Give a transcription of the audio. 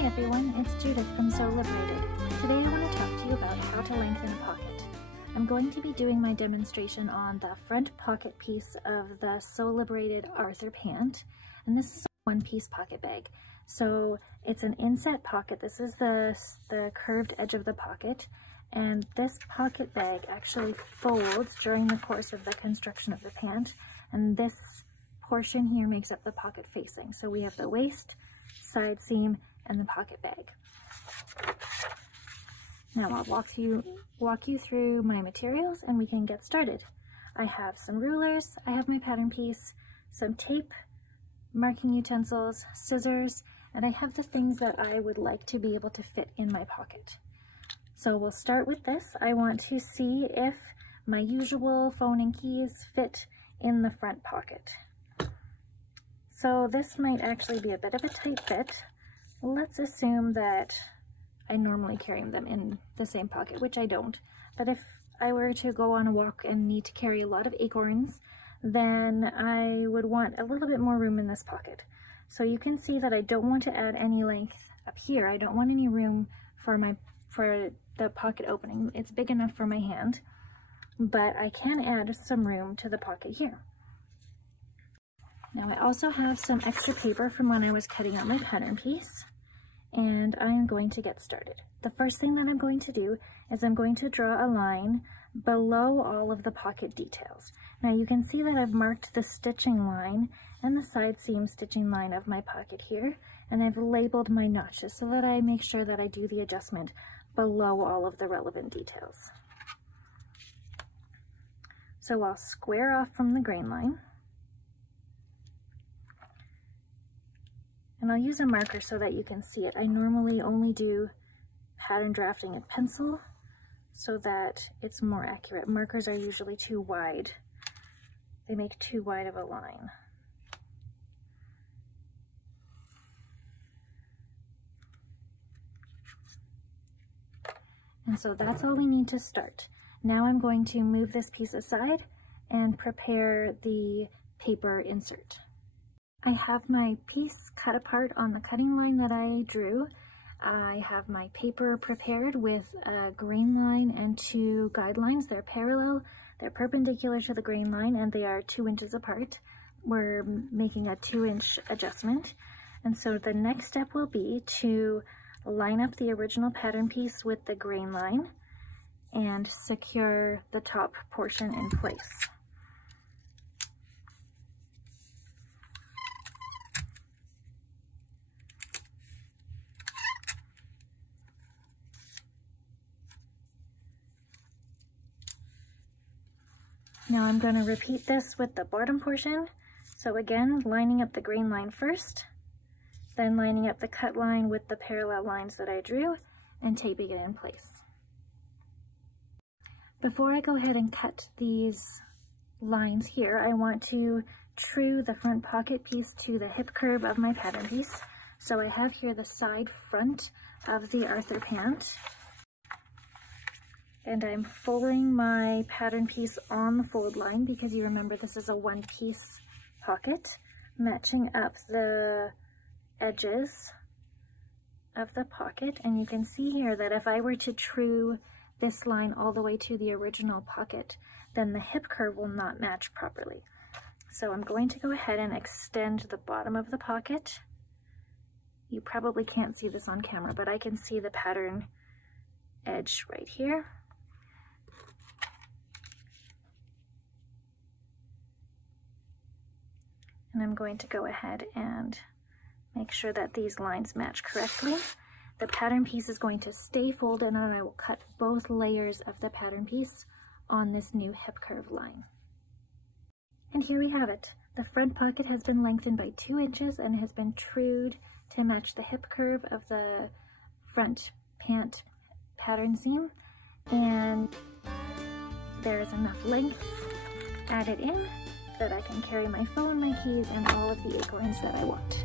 Hi everyone, it's Judith from So Liberated. Today I want to talk to you about how to lengthen a pocket. I'm going to be doing my demonstration on the front pocket piece of the So Liberated Arthur pant, and this is a one-piece pocket bag. So it's an inset pocket. This is the curved edge of the pocket, and this pocket bag actually folds during the course of the construction of the pant, and this portion here makes up the pocket facing. So we have the waist, side seam, and the pocket bag. Now I'll walk you through my materials and we can get started. I have some rulers, I have my pattern piece, some tape, marking utensils, scissors, and I have the things that I would like to be able to fit in my pocket. So we'll start with this. I want to see if my usual phone and keys fit in the front pocket. So this might actually be a bit of a tight fit. Let's assume that I normally carry them in the same pocket, which I don't. But if I were to go on a walk and need to carry a lot of acorns, then I would want a little bit more room in this pocket. So you can see that I don't want to add any length up here. I don't want any room for the pocket opening. It's big enough for my hand, but I can add some room to the pocket here. Now I also have some extra paper from when I was cutting out my pattern piece, and I'm going to get started. The first thing that I'm going to do is I'm going to draw a line below all of the pocket details. Now you can see that I've marked the stitching line and the side seam stitching line of my pocket here, and I've labeled my notches so that I make sure that I do the adjustment below all of the relevant details. So I'll square off from the grain line. And I'll use a marker so that you can see it. I normally only do pattern drafting in pencil so that it's more accurate. Markers are usually too wide. They make too wide of a line. And so that's all we need to start. Now I'm going to move this piece aside and prepare the paper insert. I have my piece cut apart on the cutting line that I drew. I have my paper prepared with a grain line and two guidelines. They're parallel, they're perpendicular to the grain line, and they are 2 inches apart. We're making a 2-inch adjustment. And so the next step will be to line up the original pattern piece with the grain line and secure the top portion in place. Now I'm going to repeat this with the bottom portion. So again, lining up the grain line first, then lining up the cut line with the parallel lines that I drew and taping it in place. Before I go ahead and cut these lines here, I want to true the front pocket piece to the hip curve of my pattern piece. So I have here the side front of the Arthur pant, and I'm folding my pattern piece on the fold line because you remember this is a one-piece pocket, matching up the edges of the pocket. And you can see here that if I were to true this line all the way to the original pocket, then the hip curve will not match properly. So I'm going to go ahead and extend the bottom of the pocket. You probably can't see this on camera, but I can see the pattern edge right here. And I'm going to go ahead and make sure that these lines match correctly. The pattern piece is going to stay folded, and I will cut both layers of the pattern piece on this new hip curve line. And here we have it. The front pocket has been lengthened by 2 inches and has been trued to match the hip curve of the front pant pattern seam. And there is enough length added in that I can carry my phone, my keys, and all of the acorns that I want.